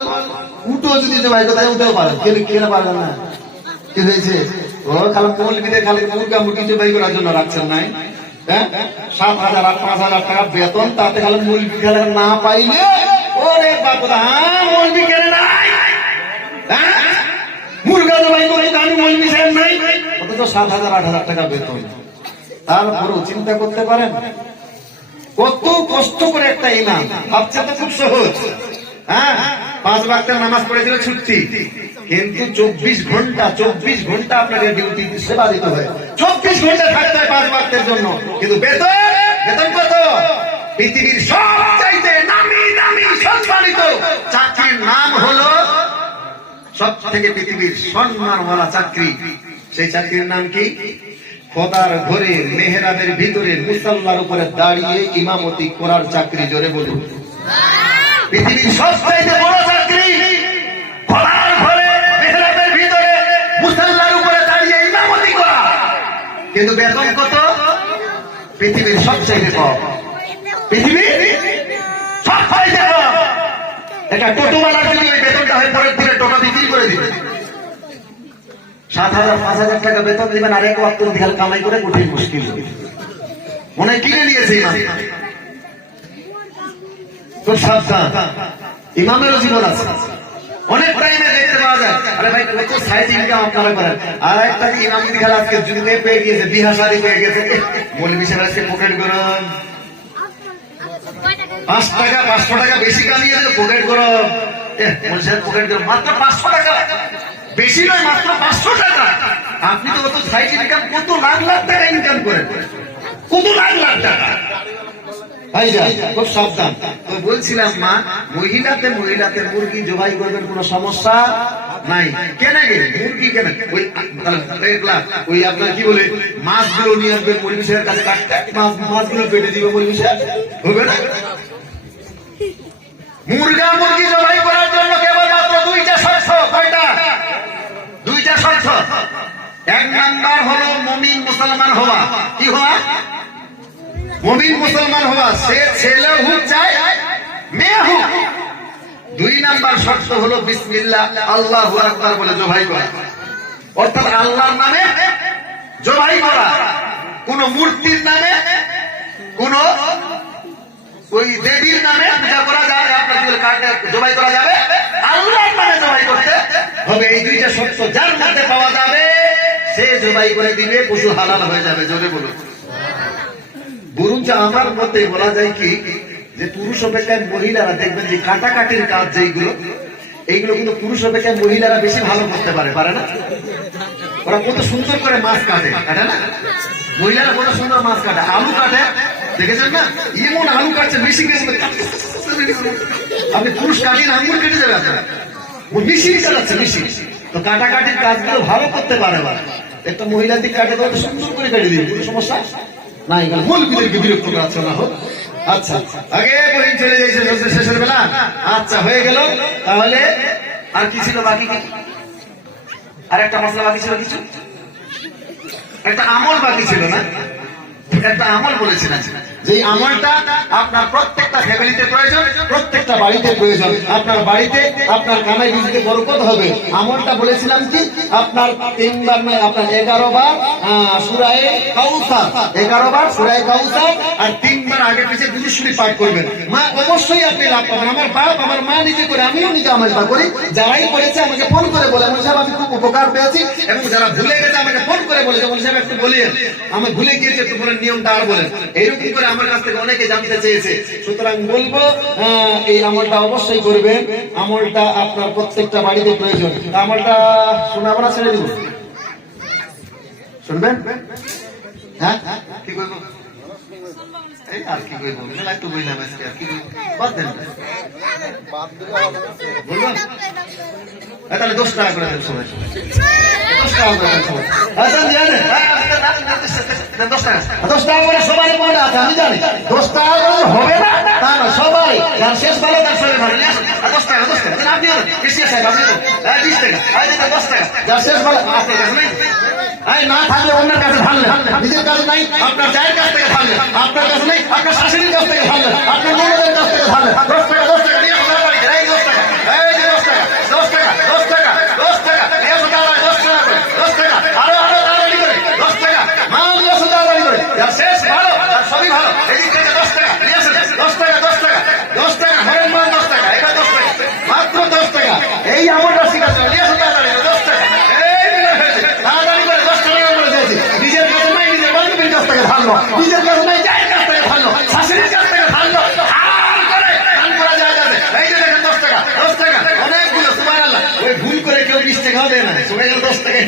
উঠো যদি জবাই কোথায় উঠেও পারেন, কেনে পারবেন না? কি হয়েছে? ও খালি মৌলবীদের খালি মুরগা মুরগি জবাই করার জন্য রাখছেন নাই? হ্যাঁ, 7,000 আর 5,000 টাকা বেতন, তাতে খালি মৌলবী খেলা না পাইলে ওরে বাবা, মৌলবী কেনে নাই? মুরগা জবাই করে আমি মৌলবী সাহেব নাই, অথচ 7,000 8,000 টাকা বেতন। তারপরেও চিন্তা করতে পারেন কত কষ্ট করে একটা ইমাম। ভাবছে তো খুব সহজ, হ্যাঁ 5 ওয়াক্তের নামাজ পড়ে দিলে ছুটি, কিন্তু 24 ঘন্টা আপনাকে ডিউটি সেবা দিতে হয়, 24 ঘন্টা থাকতে হয় 5 ওয়াক্তের জন্য। কিন্তু বেতন কত? পৃথিবীর সবচাইতে নামি দামি সম্মানিত চাকরির নাম হলো, সব থেকে পৃথিবীর সম্মানওয়ালা চাকরি, সেই চাকরির নাম কি? খোদার ঘরে মেহরাবের ভিতরে মুসাল্লার উপরে দাঁড়িয়ে ইমামতি করার চাকরি। জোরে বলুন। পৃথিবীর সবচাইতে বড় চাকরি খোদার ঘরে মেহরাবের ভিতরে মুসাল্লার উপরে দাঁড়িয়ে ইমামতি করা। কিন্তু বেতন কত? পৃথিবীর সবচাইতে কম, পৃথিবীর সবচাইতে কম। এটা টোটোওয়ালার যদি ওই বেতনটা হয় পরের দিনে টোটো বিক্রি করে দিবে, 7,000 5,000 টাকা বেতন দিবেন, আর 1 ওয়াক্ত দিহাল কামাই করে কঠিন মুশকিল। মনে কিনে নিয়েছে ইমাম। খুব সাবধান, ইমামেরও জীবন আছে। অনেক টাইমে দেখতে পাওয়া যায়, আরে ভাই কত সাইড ইনকাম আপনারা করেন, আর একটা ইমামতি খেলা আজকে জুড়ে পেয়ে গিয়েছে, বিহা শাড়ি পেয়ে গেছে, মৌলবী সাহেব আজকে পকেট গরম, 5 টাকা 500 টাকা বেশি কামিয়ে পকেট গরম। মৌলবী সাহেব পকেট গরম, মাত্র 500 টাকা, বেশি নয়, মাত্র 500 টাকা। আপনি তো কত সাইড ইনকাম, কত লাখ লাখ টাকা ইনকাম করেন, কত লাখ লাখ টাকা। খুব সাবধান। তো বলছিলাম মা, মহিলাতে মুরগি জবাই করবেন, কোন সমস্যা নাই। কেন মুরগি কেন? ওই আপনার কি বলে মাছগুলো নিয়ে আসবেন মৌলবী সাহেবের কাছে কাটতে, মাছগুলো পেটে দিবে মৌলবী সাহেব, হবে না? মুরগি জবাই করার জন্য কেবলমাত্র 2টা শর্ত। কয়টা? 2টা শর্ত। 1 নাম্বার হলো মুমিন মুসলমান হওয়া। কি হওয়া? মুমিন মুসলমান হওয়া, সে ছেলে হোক চাই মেয়ে হোক। 2 নাম্বার শর্ত হলো বিসমিল্লাহ আল্লাহু আকবার বলে জবাই করা, অর্থাৎ আল্লাহর নামে জবাই করা। কোন মূর্তির নামে, কোন ওই দেবীর নামে পূজা করা যাবে, আপনার জবাই করা যাবে, আল্লাহর নামে জবাই করতে হবে। এই 2টা শর্ত যার মধ্যে পাওয়া যাবে সে জবাই করে দিলে পশু হালাল হয়ে যাবে। জোরে বলুন। বরঞ্চ আমার মতে বলা যায় কি, যে পুরুষ অপেক্ষায় মহিলারা দেখবেন যে কাটাকাটির কাজ যেগুলো, এইগুলো কিন্তু পুরুষ অপেক্ষায় মহিলারা বেশি ভালো করতে পারে না? ওরা কত সুন্দর করে মাছ কাটে না? মহিলারা কত সুন্দর মাছ কাটে, আলু কাটে, দেখেছেন না? এমন আলু কাটছে মেশিন, আপনি পুরুষ কাটিয়ে আঙুল কেটে যাবে, আপনারা মেশিন চালাচ্ছে, মেশিন। তো কাটাকাটির কাজগুলো ভালো করতে পারে, একটা মহিলা দিক কাটে সুন্দর করে কেটে দিবে, কোনো সমস্যা নাই। মৌলবীদেরকে বিরক্ত করাচ্ছে না হোক। আচ্ছা, আগে বলেন চলে যাইছে শেষের বেলা। আচ্ছা, হয়ে গেল। তাহলে আর কি ছিল বাকি? আর একটা মশলা বাকি ছিল, কিছু একটা আমল বাকি ছিল না? একটা আমল বলেছিলেন, যে আমলটা আপনার প্রত্যেকটা ফ্যামিলিতে প্রয়োজন, প্রত্যেকটা বাড়িতে প্রয়োজন। আপনার বাড়িতে আপনার কামাই রুজিতে বরকত হবে। আমলটা বলেছিলাম কি, আপনার 3 বার নয়, আপনার 11 বার সূরায়ে কাউসার, 11 বার সূরায়ে কাউসার, আর 3 বার আগে পিছিয়ে দুরূদ পাঠ করবেন। মা অবশ্যই আপনি লাভ পাবেন। আমার বাপ আমার মা নিজে করে, আমিও নিজে আমলটা করি। যারাই করেছে আমাকে ফোন করে বলে, মৌলবী সাহেব আমি খুব উপকার পেয়েছি, এবং যারা ভুলে গেছে আমাকে ফোন করে বলে, মৌলবী সাহেব একটু বলিয়েন, আমি ভুলে গিয়েছি, একটু বলেন নিয়মটা আর বলেন। এইরকম করে আমার কাছ থেকে অনেকে জানতে চেয়েছে। সুতরাং বলবো এই আমলটা অবশ্যই করবেন। আমলটা আপনার প্রত্যেকটা বাড়িতে প্রয়োজন। আমলটা শোনাবো না ছেড়ে দিব? শুনবেন? হ্যাঁ, কি করবো? আর কি করবো? মেলায় তো বললাম আজকে, আর কি বাদ দেন, বলবেন? তাহলে 10 টাকা করে দেন সবাই, 10 টাকা করে দেন সবাই। আচ্ছা, 10 টাকা করে সবাই মনে আছে, আমি জানি। 10 টাকা করে হবে না তা না, সবাই যার শেষ ভালো তার শরীর ভালো। 10 টাকা, 10 টাকা আপনি সাহেব, আপনি 20 টাকা, 10 টাকা যার শেষ ভালো। আপনার কাছে নেই? না থাকলে অন্যের কাছে ধানলেন, নিজের কাছে নাই, আপনার চায়ের কাছ থেকে ধানলেন, আপনার কাছে নেই, আপনার শাশুড়ির কাছ থেকে ধানলেন, আপনার ননদের কাছ থেকে ধানলেন। 10 টাকা, 10 টাকা নিয়ে আপনার বাড়ি, 10 টাকা,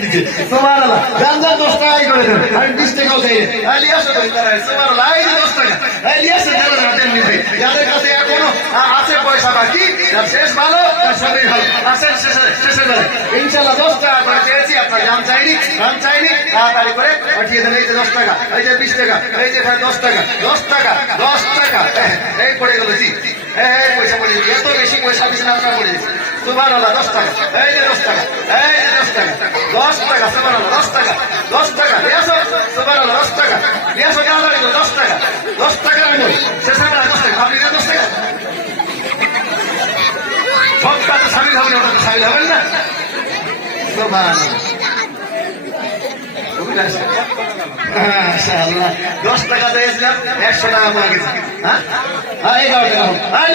দিচ্ছে সুবহানাল্লাহ গাঞ্জা 10 টাকাই করে দেন আমি 20 টাকাও চাই আলিয়াসে ভাই তারা সুবহানাল্লাহ এই 10 টাকা আলিয়াসে দেন না দেন ভাই যাদের কাছে এখনো আছে পয়সা বাকি তার শেষ ভালো তার সবই ভালো আসেন শেষে যাবে ইনশাআল্লাহ 10 টাকা করে চেয়েছি আপনার দাম চাইনি তাড়াতাড়ি করে পাঠিয়ে দেন এই যে 10 টাকা এই যে 20 টাকা এই যে 10 টাকা 10 টাকা এই পড়ে গেল জি এই পয়সা পড়ে গেল এত বেশি পয়সা দিছেন আপনারা পড়ে গেছে সুবহানাল্লাহ 10 টাকা এই যে 10 টাকা এই যে 10 টাকা 10 টাকা সুবহানাল্লাহ 10 টাকা দিয়েছো সুবহানাল্লাহ 10 টাকা দিয়েছো কেন দাঁড়িয়ে 10 টাকা 10 টাকা রাখুন শেষে না 10 টাকা আপনি 10 টাকা সব কাজ সামিল হবেন ওটা তো সামিল হবেন না সুবহানাল্লাহ 10 টাকা দিয়েছিলাম 100 টাকা পাওয়া গেছে হ্যাঁ 11 টাকা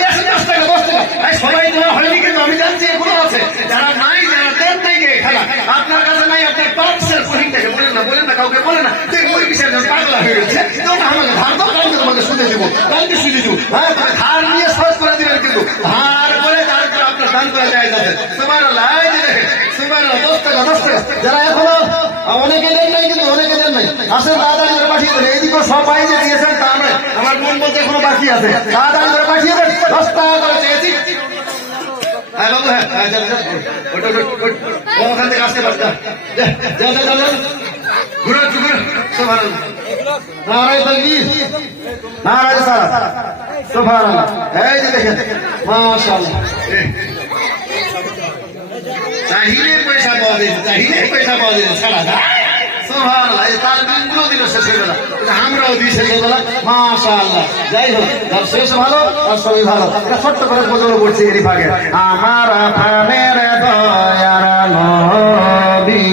10 টাকা সবাই তোমার হয়নি কিন্তু আমি জানছি এখনো আছে যারা নাই যারা দেন নাই খেলা আপনার কাছে নাই আপনার পার্সেল কহিন থেকে বলেন না কাউকে বলে না তুই ওই বিষয়ে পাগলা হয়ে গেছে তোমরা আমাকে ধার দাও কালকে তোমাকে শুনে দেবো কালকে শুনে দেবো হ্যাঁ তুমি ধার নিয়ে সহজ করে দিবেন কিন্তু ধার করে তারপরে আপনার দান করা যায় যাবে সুবহানাল্লাহ সুবহানাল্লাহ 10 টাকা যারা এখনো অনেকে দেন নাই কিন্তু অনেকে দেন নাই আসেন তাড়াতাড়ি করে পাঠিয়ে দেন এইদিকে সবাই যে দিয়েছেন তা নয় আমার মন বলতে এখনো বাকি আছে তাড়াতাড়ি করে পাঠিয়ে দেন 10 টাকা করে চেয়েছি হ্যাঁ বাবু হ্যাঁ ওখান থেকে আসতে পারতাম ঘুরো সুবহানাল্লাহ নারায়ে তাকবীর নারায়ে সালাত সুবহানাল্লাহ এই যে দেখেন মাশাআল্লাহ চাহিলে পয়সা পাওয়া যায় ছাড়া সুবহানাল্লাহ এই তার দিনগুলো দিল শেষ হয়ে গেল আমরাও দিই শেষ হয়ে গেল মাশাআল্লাহ যাই হোক তার শেষ ভালো আর সবই ভালো এটা ছোট্ট করে বোঝানো পড়ছি এরই ভাগে আমার প্রাণের দয়ার নবী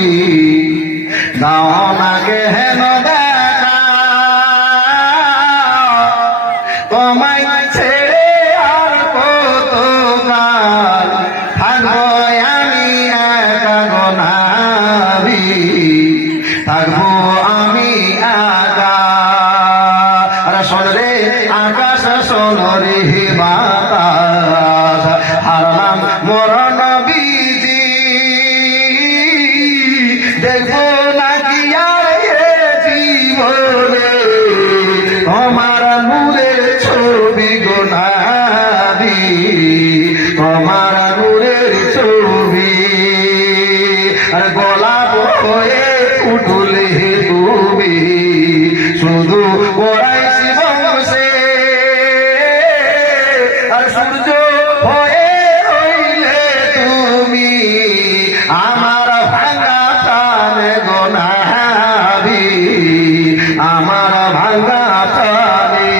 দাও আমাকে হেন দেখা তোমায় ছেড়ে আর কত কাল থাকবো আমি একা গোনাবি থাকবো আমি একা শোন রে আকাশ শোন রে বাতাস হারলাম মরণ বিজি দেখবো নাকি আর জীবনে তোমার নূরের ছবি গোনাবি তোমার নূরের ছবি আর গোলাপ হয়ে উঠলে তুমি শুধু ওরাইছি বংশে আর সূর্য হয়ে রইলে তুমি আমার ভাঙা প্রাণ গোনাবি আমার ভাঙা প্রাণে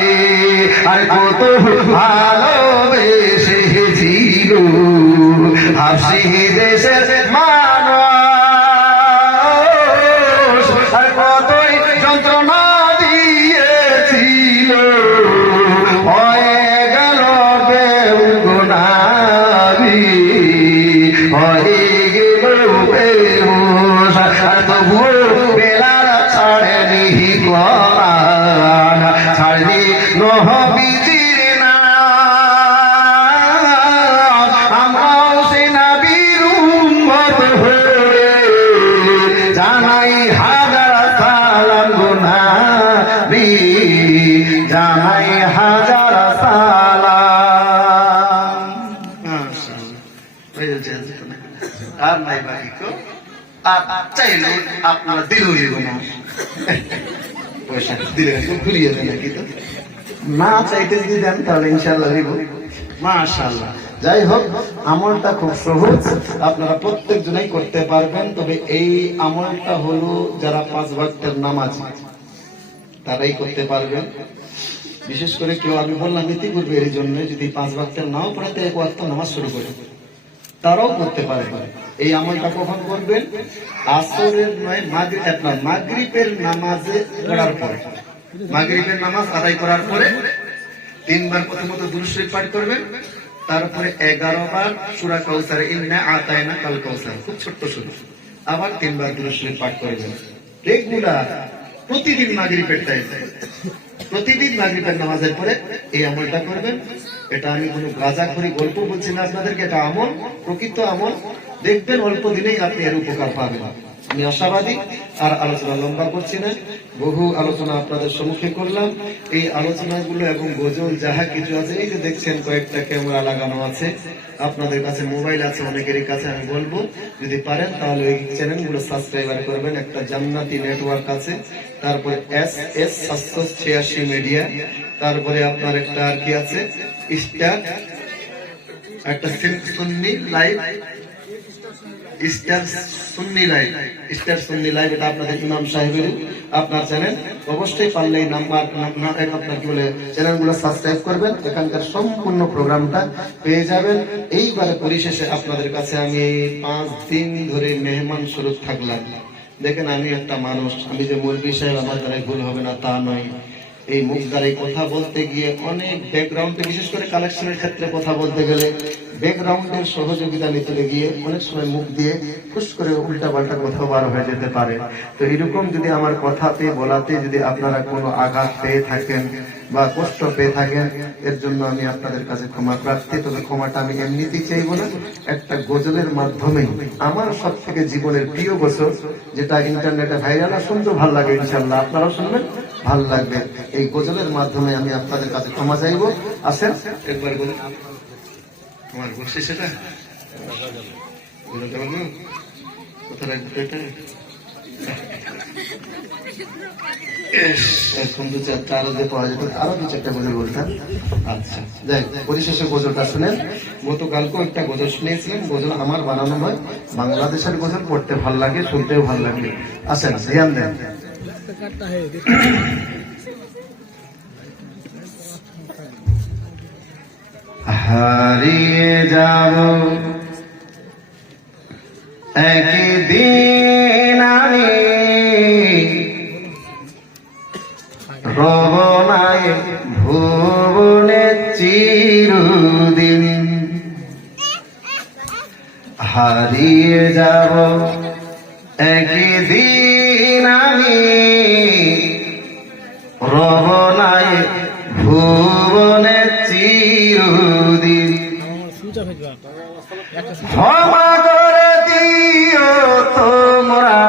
আর কত ভালোবেসেছিল হাসি দেশের মানুষ আর কতই যন্ত্রণা দিয়েছিল হয়ে গেল বেগুনাবি হয়ে গেল বেহুশ আর তবুও বেলার ছাড়েনি কোরআন ছাড়েনি নবীজির নাম আমরাও সে নবীর উম্মত হয়ে জানাই হাজার সালাম গোনাবি জানাই হাজার সালাম আর নাই বাকি কো আর চাইলে আপনারা দিলই গোনা পয়সা দিলে ঘুরিয়ে দেন নাকি তো না চাইতে যদি দেন তাহলে ইনশাআল্লাহ দিব মাশাআল্লাহ যাই হোক আমলটা খুব সহজ আপনারা প্রত্যেকজনই করতে পারবেন তবে এই আমলটা হলো যারা 5 ওয়াক্তের নামাজ তারাই করতে পারবেন বিশেষ করে কেউ আমি বললাম ইতিপূর্বে এর জন্য যদি 5 ওয়াক্তের নাও পড়ে তো 1 ওয়াক্ত নামাজ শুরু করে তারাও করতে পারবে এই আমলটা কখন করবেন আসরের নয় মাগরিবের নামাজে পড়ার পরে মাগরিবের নামাজ আদায় করার পরে 3 বার প্রথমত দুরূদ শরীফ পাঠ করবেন তারপরে 11 বার সূরা কাউসার ইন্না আতাইনা কাল কাউসার খুব ছোট্ট সূরা আবার 3 বার দুরূদ শরীফ পাঠ করবেন রেগুলার প্রতিদিন মাগরিবের টাইমে প্রতিদিন মাগরিবের নামাজের পরে এই আমলটা করবেন এটা আমি কোনো গাঁজাখড়ি গল্প বলছি না আপনাদেরকে এটা আমল প্রকৃত আমল দেখবেন অল্প দিনেই আপনি এর উপকার পাবেন আমি আশাবাদী। আর আলোচনা লম্বা করছি না, বহু আলোচনা আপনাদের সম্মুখে করলাম। এই আলোচনাগুলো এবং গজল যাহা কিছু আছে, এই যে দেখছেন কয়েকটা ক্যামেরা লাগানো আছে, আপনাদের কাছে মোবাইল আছে অনেকেরই কাছে, আমি বলবো যদি পারেন তাহলে ওই চ্যানেলগুলো সাবস্ক্রাইবার করবেন। একটা জান্নাতি নেটওয়ার্ক আছে, তারপরে SS 786 মিডিয়া, তারপরে আপনার একটা আর কি আছে স্টার, একটা সুন্নি লাইভ, স্টার সুন্নি লাইভ, স্টার সুন্নি লাইভ, এটা আপনাদের ইমাম সাহেবের আপনার চ্যানেল। অবশ্যই পারলে এই নাম্বার আপনার কি বলে চ্যানেলগুলো সাবস্ক্রাইব করবেন, এখানকার সম্পূর্ণ প্রোগ্রামটা পেয়ে যাবেন। এইবারে পরিশেষে আপনাদের কাছে আমি 5 দিন ধরে মেহমান স্বরূপ থাকলাম। দেখেন আমি একটা মানুষ, আমি যে মৌলভী সাহেব আমার দ্বারা ভুল হবে না তা নয়। এই মুখ দ্বারা কথা বলতে গিয়ে অনেক ব্যাকগ্রাউন্ডে, বিশেষ করে কালেকশনের ক্ষেত্রে কথা বলতে গেলে ব্যাকগ্রাউন্ডের সহযোগিতা নিতে গিয়ে অনেক সময় মুখ দিয়ে ফুস করে উল্টা পাল্টা কথা বার হয়ে যেতে পারে। তো এরকম যদি আমার কথাতে বলাতে যদি আপনারা কোনো আঘাত পেয়ে থাকেন বা কষ্ট পেয়ে থাকেন, এর জন্য আমি আপনাদের কাছে ক্ষমা প্রার্থী। তবে ক্ষমাটা আমি এমনিতেই চাইবো না, একটা গজলের মাধ্যমে আমার সব থেকে জীবনের প্রিয় গজল যেটা ইন্টারনেটে ভাইরাল, শুনতে ভালো লাগে, ইনশাল্লাহ আপনারাও শুনবেন, ভালো লাগবে। এই গজলের মাধ্যমে আমি আপনাদের কাছে ক্ষমা চাইবো। আসেন একবার বলুন, আমার বলছি সেটা বলতে পারবো কোথা রাখবো এটা। এখন 2-4টা আরো যে পাওয়া যেত, আরো 2-4টা গজল বলতাম। আচ্ছা দেখ, পরিশেষে গজলটা শুনেন। গতকালকেও একটা গজল শুনিয়েছিলেন, গজল আমার বানানো নয়, বাংলাদেশের গজল, পড়তে ভাল লাগে, শুনতেও ভাল লাগে। আসেন ধ্যান দেন। হারিয়ে যাব একদিন আমি, রবনায় ভুবনে চিরদিন। হারিয়ে যাব একদিন আমি, রবনায় ভুবনে চিরদিন। ক্ষমা করে দিও তোমরা,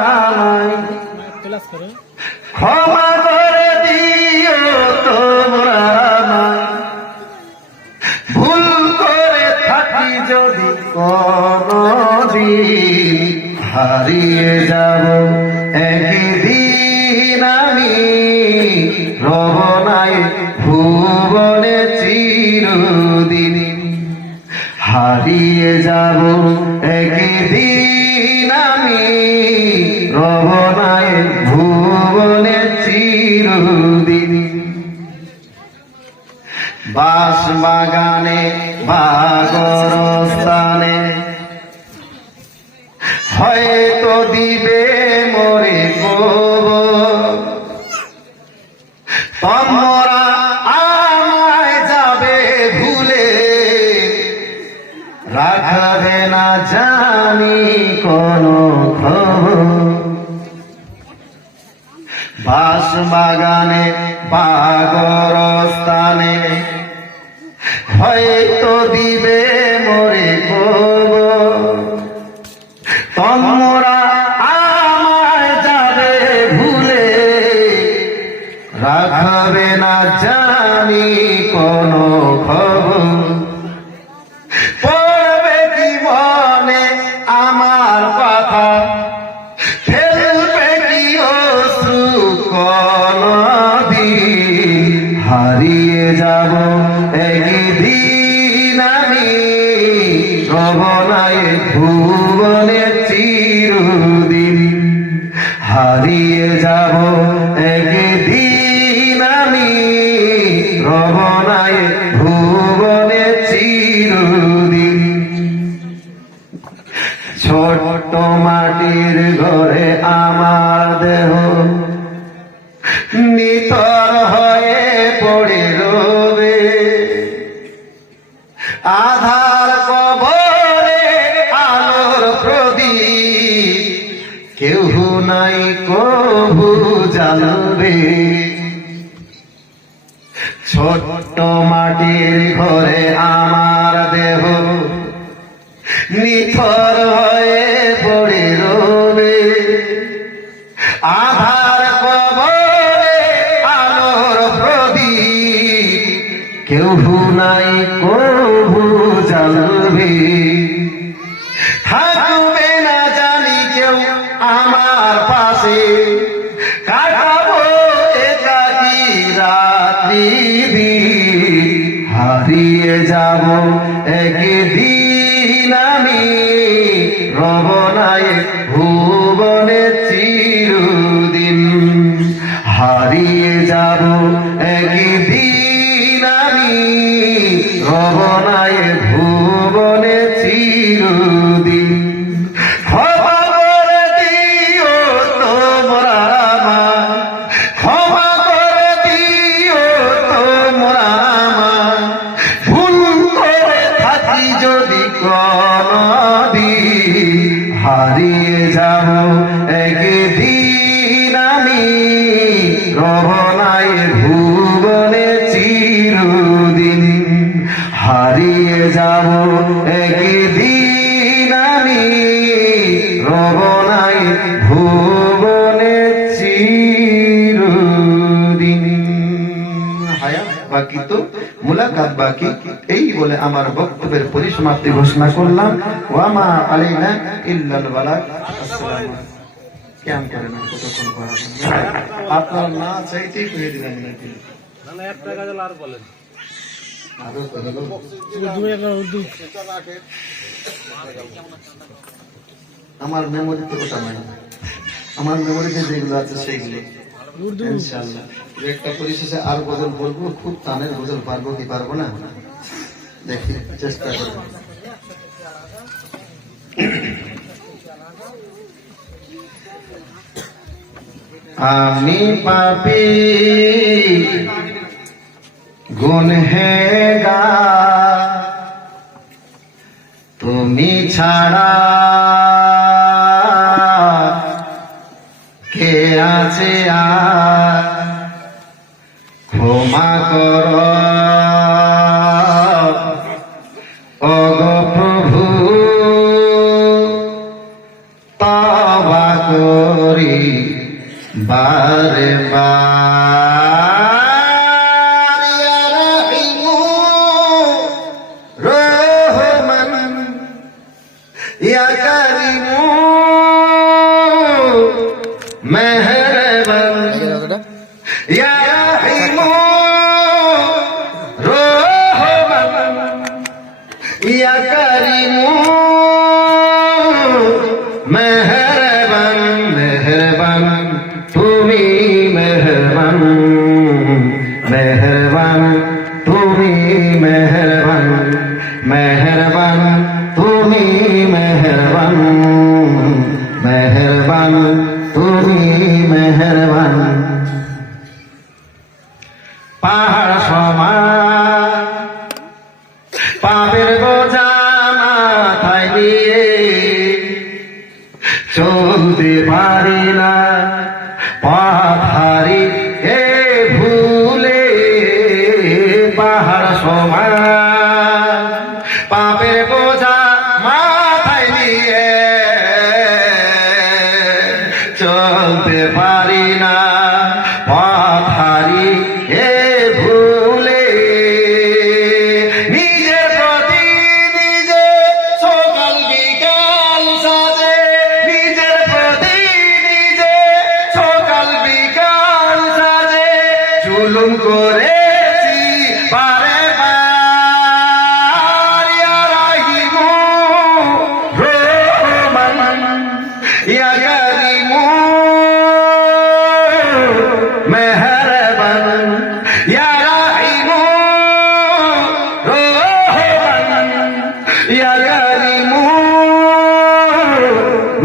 ক্ষমা করে দিও তোমরা, ভুল করে থাকি যদি কোনদিন। হারিয়ে যাব একদিন আমি, রবনায় ভুবনে চিরদিন। হারিয়ে যাব একদিন আমি, রবনায় ভুবনে চিরদিন। বাস বাগানে বাগরস্থানে হয়তো দিবে মরে কবর, তোমরা আমায় যাবে ভুলে, রাখবে না জানি কোনো খবর। বাস বাগানে বাগরস্থানে হয়তো দিবে মরে কবর, তোমরা আমায় যাবে ভুলে, রাখবে না জানি কোনো খবর। পড়বে কি মনে আমার কথা, ফেলবে কি অশ্রু কোনদিন। হারিয়ে যাব একদিন আমি, রবনায় ভুবনে চিরদিন। হারিয়ে যাব একদিন আমি, রবনায় ভুবনে চিরদিন। ছোট্ট মাটির ঘরে আমার দেহ নিতর হয়ে পড়ে রবে, আধার কবরে আলোর প্রদীপ কেউ নাই কবু জ্বালবে। ছোট্ট মাটির ঘরে আমার দেহ নিথর হয়ে পড়ে রবে, রব নাই ভুবনে চিরদিন। হারিয়ে যাব একদিন আমি, রব নাই ভুবনে চিরদিন। ক্ষমা করে দিও তোমরা আমায়, ক্ষমা করে দিও তোমরা আমায়, ভুল করে থাকি যদি কোনদিন। হারিয়ে যাব একদিন আমি, রব নাই ভুবনে চিরদিন। হারিয়ে যাব একদিন আমি, রব নাই ভুবনে চিরদিন। হায়াত বাকি তো মুলাকাত বাকি। এই বলে আমার বক্তব্যের পরিসমাপ্তি ঘোষণা করলাম। ওয়ামা আলাইনা ইল্লাল বালাগ। আসসালামু কেমন করে না কতক্ষণ পড়াবেন আপনার না চাইতেই করে দিলাম নাকি না একটা গাজল আর বলেন আরো তো হলো উর্দু আমার মেমোরিতে ওটা নাই, আমার মেমোরিতে যেগুলো আছে সেগুলো ইনশাআল্লাহ। একটা পরিশেষে আর গজল বলবো, খুব টানের গজল, পারবো কি পারবো না দেখি, চেষ্টা করবো। আমি পাপী গুনহেগার, তুমি ছাড়া কে আছে আর, ক্ষমা কর ওগো প্রভু, তওবা করি বারে বার। ইয়া রাহিমু রহমান, ইয়া কারিমু মেহরবান, ইয়া রাহিমু রহমান, ইয়া কারিমু মেহরবান। মেহরবান তুমি মেহরবান, মেহরবান তুমি মেহরবান, মেহরবান তুমি মেহরবান, মেহরবান তুমি মেহরবান। পাহাড় সমান পাপের বোঝা মাথায় নিয়ে চলতে পারি না, পথ হারিয়ে ভুলে। পাহাড় সমান পাপের বোঝা মাথায় নিয়ে চলতে পারি না, পথ হারিয়ে ভুলে। নিজের প্রতি নিজে সকাল বিকাল সাজে, নিজের প্রতি নিজে সকাল বিকাল সাজে জুলুম করেছি বারে বার। ইয়া রাহিমু রহমান, ইয়া কারিমু মেহরবান, ইয়া রাহিমু রহমান, ইয়া কারিমু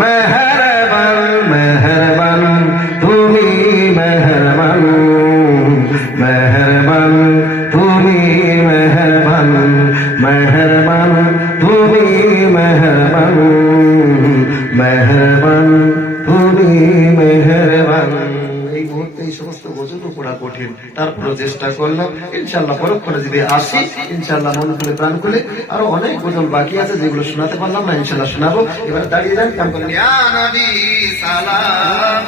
মেহরবান। মেহরবান তুমি মেহরবান, মেহরবান তুমি মেহরবান, মেহরবান তুমি মেহরবান, মেহরবান তুমি মেহরবান। এই মুহূর্তে এই সমস্ত গজলও পড়া কঠিন, তারপরে চেষ্টা করলাম। ইনশাআল্লাহ পরক্ষণে যদি আসি, ইনশাআল্লাহ মন খুলে প্রাণ খুলে আরো অনেক গজল বাকি আছে যেগুলো শোনাতে পারলাম না, ইনশাআল্লাহ শোনাবো। এবার দাঁড়িয়ে যান, কাম করেন। ইয়া নবী সালাম